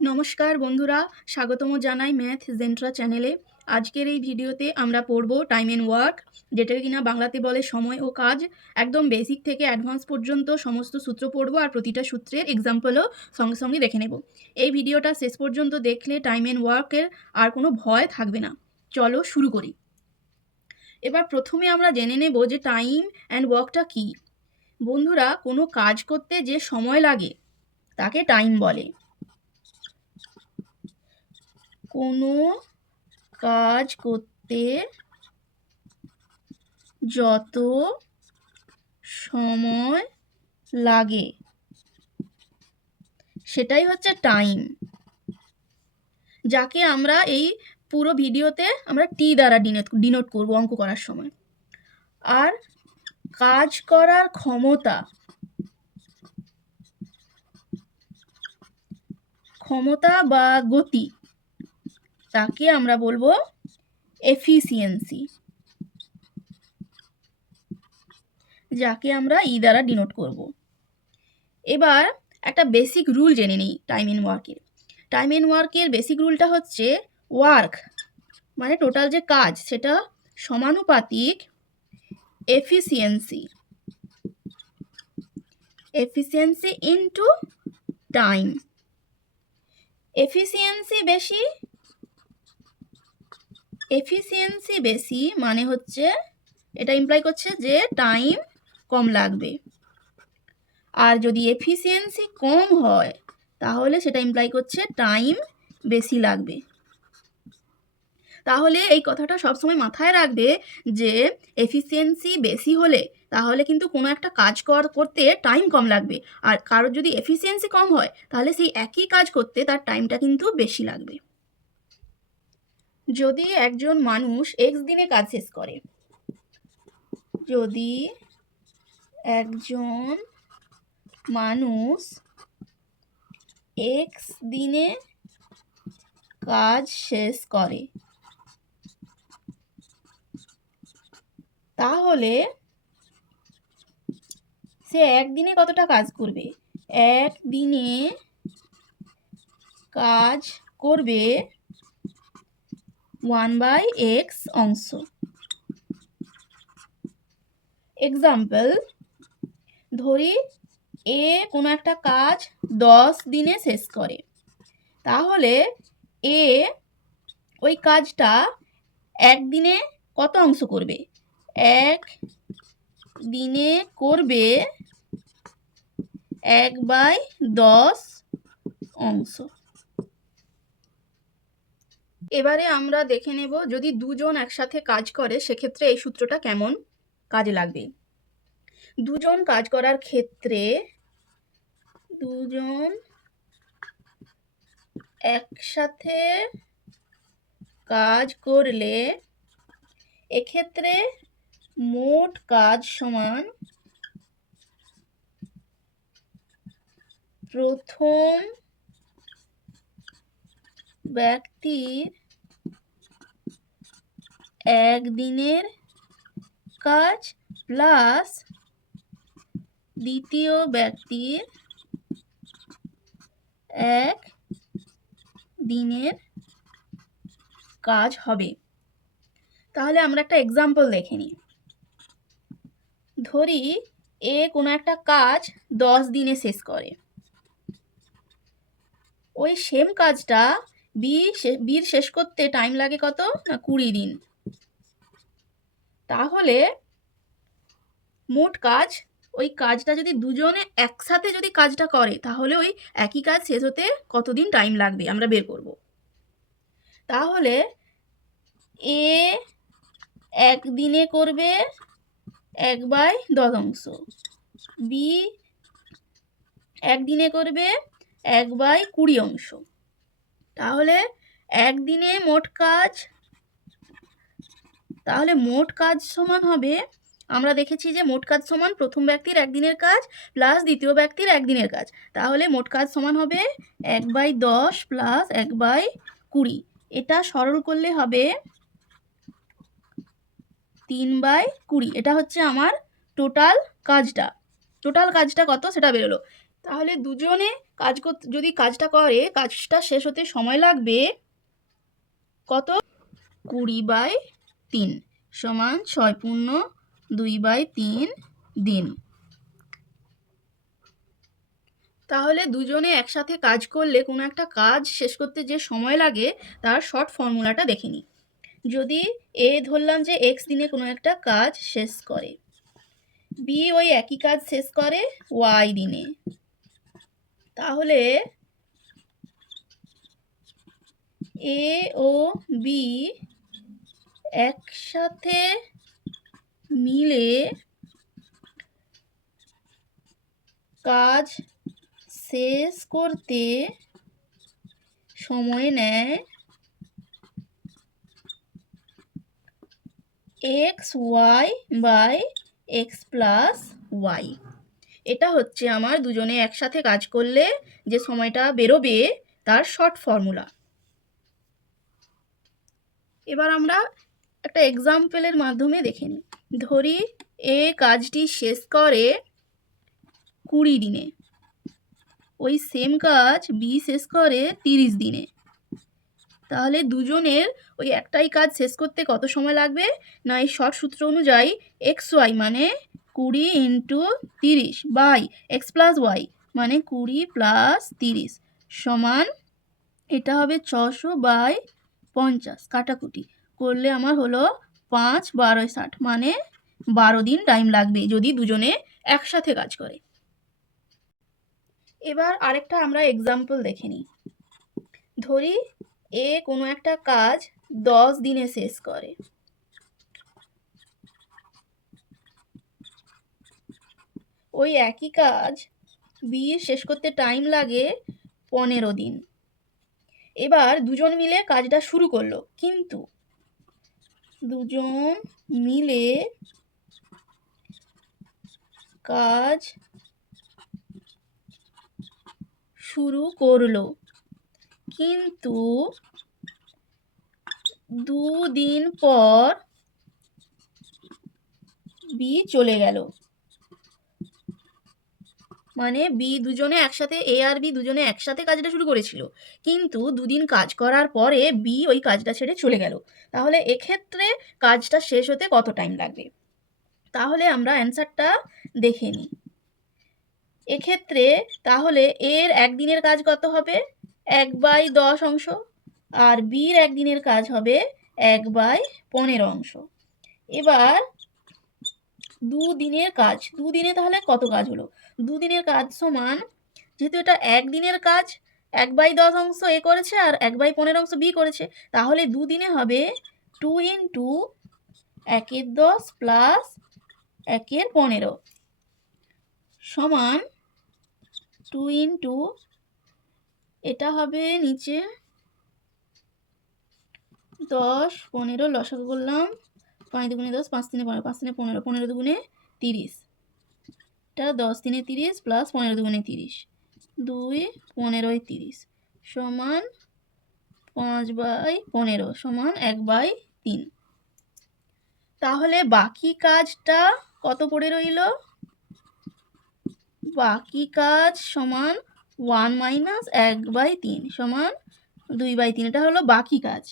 নমস্কার বন্ধুরা, স্বাগতম জানাই ম্যাথ জেন্ট্রা চ্যানেলে। আজকের এই ভিডিওতে আমরা পড়ব টাইম অ্যান্ড ওয়ার্ক, যেটাকে কিনা বাংলাতে বলে সময় ও কাজ। একদম বেসিক থেকে অ্যাডভান্স পর্যন্ত সমস্ত সূত্র পড়ব, আর প্রতিটা সূত্রের এক্সাম্পলও সঙ্গে সঙ্গে দেখে নেব। এই ভিডিওটা শেষ পর্যন্ত দেখলে টাইম অ্যান্ড ওয়ার্কের আর কোনো ভয় থাকবে না। চলো শুরু করি। এবার প্রথমে আমরা জেনে নেব যে টাইম অ্যান্ড ওয়ার্কটা কী। বন্ধুরা, কোনো কাজ করতে যে সময় লাগে তাকে টাইম বলে। কোনো কাজ করতে যত সময় লাগে সেটাই হচ্ছে টাইম, যাকে আমরা এই পুরো ভিডিওতে আমরা টি দ্বারা ডিনোট করব অঙ্ক করার সময়। আর কাজ করার ক্ষমতা বা গতি, তাকে আমরা বলবো এফিসিয়েন্সি, যাকে আমরা ই দ্বারা ডিনোট করব। এবার একটা বেসিক রুল জেনে নিই টাইম অ্যান্ড ওয়ার্কের। টাইম অ্যান্ড ওয়ার্কের বেসিক রুলটা হচ্ছে ওয়ার্ক মানে টোটাল যে কাজ সেটা সমানুপাতিক এফিসিয়েন্সি ইনটু টাইম। এফিসিয়েন্সি বেশি মানে হচ্ছে এটা ইমপ্লাই করছে যে টাইম কম লাগবে, আর যদি এফিসিয়েন্সি কম হয় তাহলে সেটা ইমপ্লাই করছে টাইম বেশি লাগবে। তাহলে এই কথাটা সবসময় মাথায় রাখবে যে এফিসিয়েন্সি বেশি হলে তাহলে কিন্তু কোনো একটা কাজ করতে টাইম কম লাগবে, আর কারোর যদি এফিসিয়েন্সি কম হয় তাহলে সেই একই কাজ করতে তার টাইমটা কিন্তু বেশি লাগবে। যদি একজন মানুষ এক্স দিনে কাজ শেষ করে, যদি একজন মানুষ এক্স দিনে কাজ শেষ করে তাহলে সে একদিনে কতটা কাজ করবে? একদিনে কাজ করবে 1/x অংশ। এক্সাম্পল ধরি এ কোনো একটা কাজ 10 দিনে শেষ করে, তাহলে এ ওই কাজটা একদিনে কত অংশ করবে? এক দিনে করবে 1/10 অংশ। এবারে আমরা দেখে নেব যদি দুজন একসাথে কাজ করে সেক্ষেত্রে এই সূত্রটা কেমন কাজে লাগবে। দুজন কাজ করার ক্ষেত্রে দুজন একসাথে কাজ করলে এক্ষেত্রে মোট কাজ সমান প্রথম ব্যক্তির একদিনের কাজ প্লাস দ্বিতীয় ব্যক্তির এক দিনের কাজ হবে। তাহলে আমরা একটা এক্সাম্পল দেখে নিই। ধরি এ কোনো একটা কাজ 10 দিনে শেষ করে, ওই সেম কাজটা বির শেষ করতে টাইম লাগে কত না 20 দিন। তাহলে মোট কাজ, ওই কাজটা যদি দুজনে একসাথে যদি কাজটা করে তাহলে ওই একই কাজ শেষ হতে কতদিন টাইম লাগবে আমরা বের করব। তাহলে এ একদিনে করবে 1/10 অংশ, বি একদিনে করবে 1/20 অংশ। তাহলে একদিনে মোট কাজ সমান হবে, আমরা দেখেছি যে মোট কাজ সমান প্রথম ব্যক্তির একদিনের কাজ প্লাস দ্বিতীয় ব্যক্তির একদিনের কাজ। তাহলে মোট কাজ সমান হবে 1/10 প্লাস 1/20। এটা সরল করলে হবে 3/20। এটা হচ্ছে আমার টোটাল কাজটা কত সেটা বেরোলো। তাহলে দুজনে যদি কাজটা করে, কাজটা শেষ হতে সময় লাগবে কত? 20/3 সমান 6×2/3 দিন। তাহলে দুজনে একসাথে কাজ করলে কোনো একটা কাজ শেষ করতে যে সময় লাগে তার শর্ট ফর্মুলাটা দেখে নিই। যদি এ ধরলাম যে এক্স দিনে কোনো একটা কাজ শেষ করে, বি ওই একই কাজ শেষ করে ওয়াই দিনে, তাহলে এ ও বি একসাথে মিলে কাজ শেষ করতে সময় নেয় xy/x+y। এটা হচ্ছে আমার দুজনে একসাথে কাজ করলে যে সময়টা বেরোবে তার শর্ট ফর্মুলা। এবার আমরা একটা এক্সাম্পলের মাধ্যমে দেখে নিই। ধরি এ কাজটি শেষ করে 20 দিনে, ওই সেম কাজ বি শেষ করে 30 দিনে। তাহলে দুজনের ওই একটাই কাজ শেষ করতে কত সময় লাগবে? না, এই শর্ট সূত্র অনুযায়ী xy মানে 20 × 30 বাই x+y মানে 20 + 30 সমান, এটা হবে 600/50, কাটাকুটি করলে আমার হলো 5×12=60, মানে 12 দিন টাইম লাগবে যদি দুজনে একসাথে কাজ করে। এবার আরেকটা আমরা এক্সাম্পল দেখে নিই। ধরি এ কোনো একটা কাজ 10 দিনে শেষ করে, ওই একই কাজ বি শেষ করতে টাইম লাগে 15 দিন। এবার দুজন মিলে কাজটা শুরু করলো, কিন্তু দুজন মিলে কাজ শুরু করলো, কিন্তু 2 দিন পর বি চলে গেল। মানে বি দুজনে একসাথে, এ আর বি দুজনে একসাথে কাজটা শুরু করেছিল, কিন্তু 2 দিন কাজ করার পরে বি ওই কাজটা ছেড়ে চলে গেল। তাহলে এক্ষেত্রে কাজটা শেষ হতে কত টাইম লাগবে? তাহলে আমরা অ্যান্সারটা দেখে নিই। এক্ষেত্রে তাহলে এর একদিনের কাজ কত হবে? 1/10 অংশ, আর বির একদিনের কাজ হবে 1/15 অংশ। এবার 2 দিনের কাজ, 2 দিনে তাহলে কত কাজ হলো? 2 দিনের কাজ সমান, যেহেতু এটা একদিনের কাজ, 1/10 অংশ এ করেছে আর 1/15 অংশ বি করেছে, তাহলে 2 দিনে হবে 2 × 1/10 + 1/15 সমান 2 × এটা হবে নিচে 10, 15 লসাগু করলাম, 5 × 10 5 × 15, 5 × 15, 15 × 2 = 30, এটা 10 × 3 = 30 + 15 × 2 = 30, 2 15 30 সমান 5/15 সমান 1/3। তাহলে বাকি কাজটা কত পড়ে রইল? বাকি কাজ সমান 1 - 1/3 সমান 2/3, এটা হলো বাকি কাজ।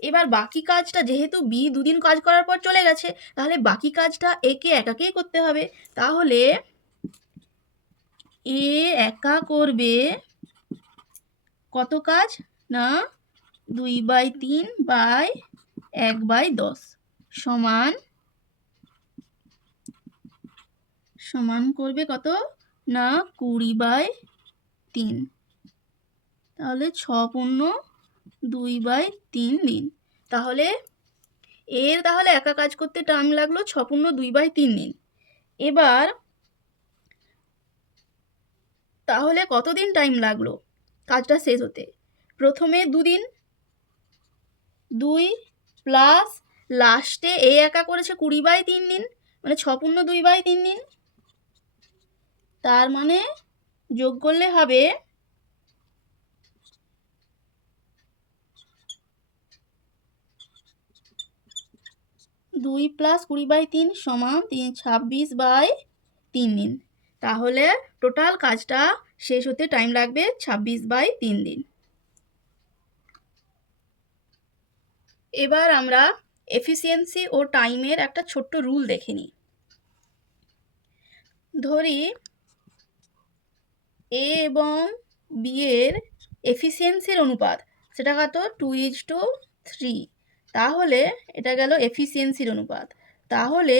এবার বাকি কাজটা যেহেতু বি 2 দিন কাজ করার পর চলে গেছে, তাহলে বাকি কাজটা একে একাকেই করতে হবে। তাহলে এ একা করবে কত কাজ? না, 2/3/1/10 সমান করবে কত? না, 20/3। তাহলে 6×2/3 দিন। তাহলে একা কাজ করতে টাইম লাগলো 6×2/3 দিন। এবার তাহলে কতদিন টাইম লাগলো কাজটা শেষ হতে? প্রথমে 2 দিন, 2 প্লাস লাস্টে এ একা করেছে 20/3 দিন, মানে 6×2/3 দিন। তার মানে যোগ করলে হবে 2 + 20/3 সমান 26/3 দিন। তাহলে টোটাল কাজটা শেষ হতে টাইম লাগবে 26/3 দিন। এবার আমরা এফিসিয়েন্সি ও টাইমের একটা ছোট্ট রুল দেখে নিই। ধরি এ এবং বি এর এফিসিয়েন্সির অনুপাত সেটা কত 2:3। তাহলে এটা গেল এফিসিয়েন্সির অনুপাত। তাহলে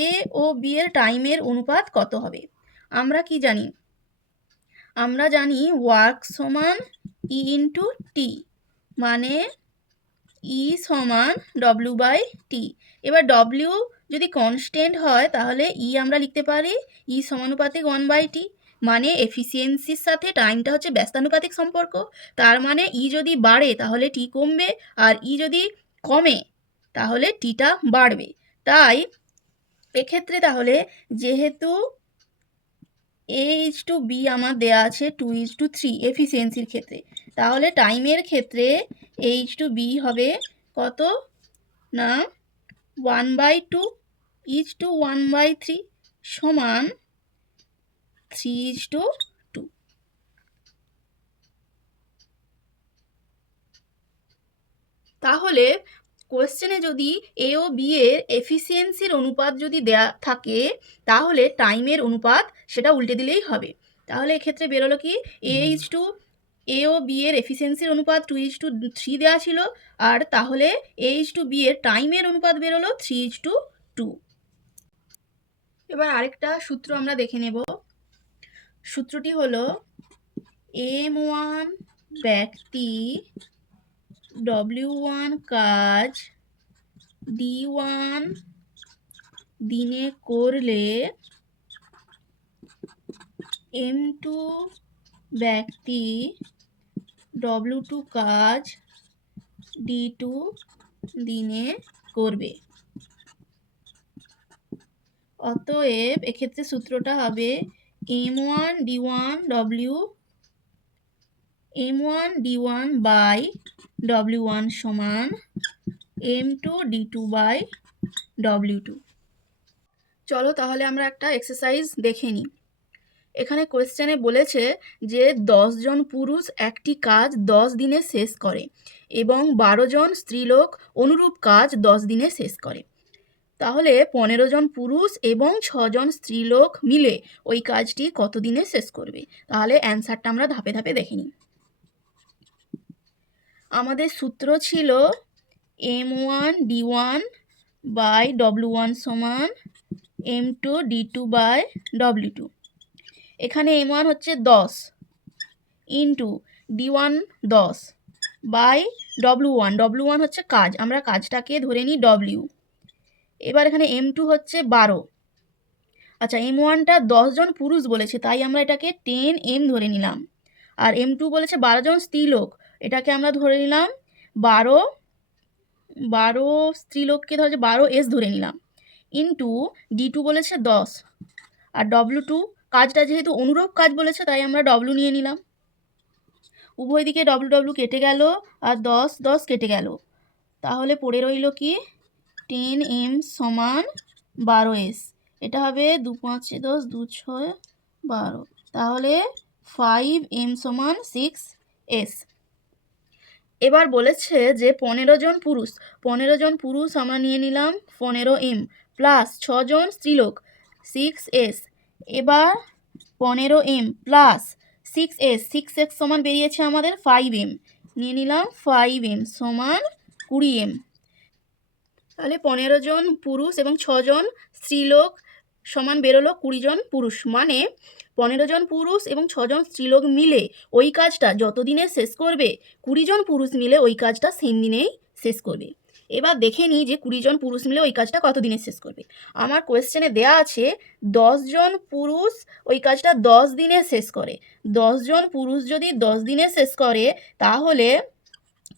এ ও বি এর টাইমের অনুপাত কত হবে? আমরা কি জানি? আমরা জানি ওয়ার্ক সমান ই ইন্টু টি, মানে ই সমান W/T। এবার W যদি কনস্ট্যান্ট হয় তাহলে ই আমরা লিখতে পারি ই সমানুপাতিক 1/T, মানে এফিসিয়েন্সির সাথে টাইমটা হচ্ছে ব্যস্তানুপাতিক সম্পর্ক। তার মানে ই যদি বাড়ে তাহলে টি কমবে, আর ই যদি কমে তাহলে টিটা বাড়বে। তাই এক্ষেত্রে তাহলে যেহেতু A/B আমার দেয়া আছে 2:3 এফিসিয়েন্সির ক্ষেত্রে, তাহলে টাইমের ক্ষেত্রে H/B হবে কত না 1/2 1/3 সমান 3:2। তাহলে কোয়েশ্চেনে যদি এ ও বি এর এফিসিয়েন্সির অনুপাত যদি দেয়া থাকে তাহলে টাইমের অনুপাত সেটা উল্টে দিলেই হবে। তাহলে এক্ষেত্রে বেরোলো কি এ ও বি এর এফিসিয়েন্সির অনুপাত 2:3 দেওয়া ছিল, আর তাহলে A/B এর টাইমের অনুপাত বেরোলো 3:2। এবার আরেকটা সূত্র আমরা দেখে নেব। সূত্রটি হলো M1 ব্যক্তি W1 কাজ D1 দিনে করলে M2 ব্যক্তি W2 কাজ D2 দিনে করবে। অতএব এক্ষেত্রে সূত্রটা হবে M1 D1 বাই W1 সমান M2 D2 বাই W2। চলো তাহলে আমরা একটা এক্সারসাইজ দেখে নিই। এখানে কোয়েশ্চেনে বলেছে যে 10 জন পুরুষ একটি কাজ 10 দিনে শেষ করে এবং 12 জন স্ত্রীলোক অনুরূপ কাজ 10 দিনে শেষ করে। তাহলে 15 জন পুরুষ এবং 6 জন স্ত্রীলোক মিলে ওই কাজটি কত দিনে শেষ করবে? তাহলে অ্যান্সারটা আমরা ধাপে ধাপে দেখে নিই। আমাদের সূত্র ছিল M1 D1 বাই W1 সমান M2 D2 বাই W2। এখানে M1 হচ্ছে 10 ইন্টু D1 10 বাই W1 হচ্ছে কাজ, আমরা কাজটাকে ধরে নিই W। এবার এখানে M2 হচ্ছে 12। আচ্ছা, M1টা 10 জন পুরুষ বলেছে তাই আমরা এটাকে 10M ধরে নিলাম, আর M2 বলেছে 12 জন স্ত্রীলোক, এটাকে আমরা ধরে নিলাম 12 স্ত্রীলোককে ধরে 12S ধরে নিলাম, ইন্টু D2 বলেছে 10, আর W2 কাজটা যেহেতু অনুরূপ কাজ বলেছে তাই আমরা W নিয়ে নিলাম। উভয় দিকে W কেটে গেল আর 10 কেটে গেল, তাহলে পড়ে রইল কি 10M সমান 12S। এটা হবে 2 5 10 2 6 12, তাহলে 5M সমান 6S। এবার বলেছে যে 15 জন পুরুষ আমরা নিয়ে নিলাম 15M প্লাস 6 জন স্ত্রীলোক 6S। এবার 15M প্লাস 6S সমান বেরিয়েছে আমাদের 5M, নিয়ে নিলাম 5M সমান 20M। তাহলে 15 জন পুরুষ এবং 6 জন স্ত্রীলোক সমান বেরোলো 20 জন পুরুষ, মানে 15 জন পুরুষ এবং 6 জন স্ত্রীলোক মিলে ওই কাজটা যত দিনে শেষ করবে 20 জন পুরুষ মিলে ওই কাজটা সেম দিনেই শেষ করবে। এবার দেখে নিই যে 20 জন পুরুষ মিলে ওই কাজটা কত দিনে শেষ করবে। আমার কোয়েশ্চেনে দেয়া আছে 10 জন পুরুষ ওই কাজটা 10 দিনে শেষ করে। 10 জন পুরুষ যদি 10 দিনে শেষ করে তাহলে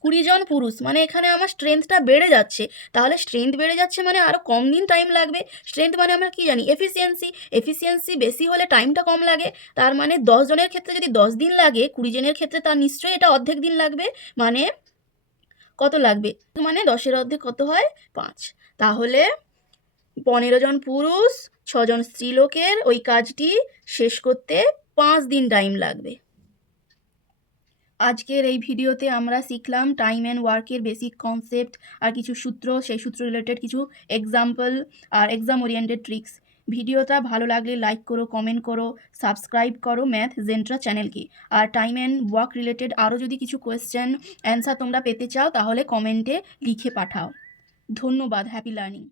20 জন পুরুষ, মানে এখানে আমার স্ট্রেংথটা বেড়ে যাচ্ছে, তাহলে স্ট্রেংথ বেড়ে যাচ্ছে মানে আরও কম দিন টাইম লাগবে। স্ট্রেংথ মানে আমরা কি জানি এফিসিয়েন্সি বেশি হলে টাইমটা কম লাগে, তার মানে 10 জনের ক্ষেত্রে যদি 10 দিন লাগে 20 জনের ক্ষেত্রে তার নিশ্চয়ই এটা অর্ধেক দিন লাগবে, মানে কত লাগবে, মানে 10-এর অর্ধেক কত হয় 5। তাহলে 15 জন পুরুষ 6জন স্ত্রীলোকের ওই কাজটি শেষ করতে 5 দিন টাইম লাগবে। আজকের এই ভিডিওতে আমরা শিখলাম টাইম অ্যান্ড ওয়ার্কের বেসিক কনসেপ্ট আর কিছু সূত্র, সেই সূত্র রিলেটেড কিছু এক্সাম্পল আর এক্সাম ওরিয়েন্টেড ট্রিক্স। ভিডিওটা ভালো লাগলে লাইক করো, কমেন্ট করো, সাবস্ক্রাইব করো ম্যাথ জেন্ট্রা চ্যানেলকে। আর টাইম অ্যান্ড ওয়ার্ক রিলেটেড আরও যদি কিছু কোয়েশ্চেন অ্যান্সার তোমরা পেতে চাও তাহলে কমেন্টে লিখে পাঠাও। ধন্যবাদ। Happy learning.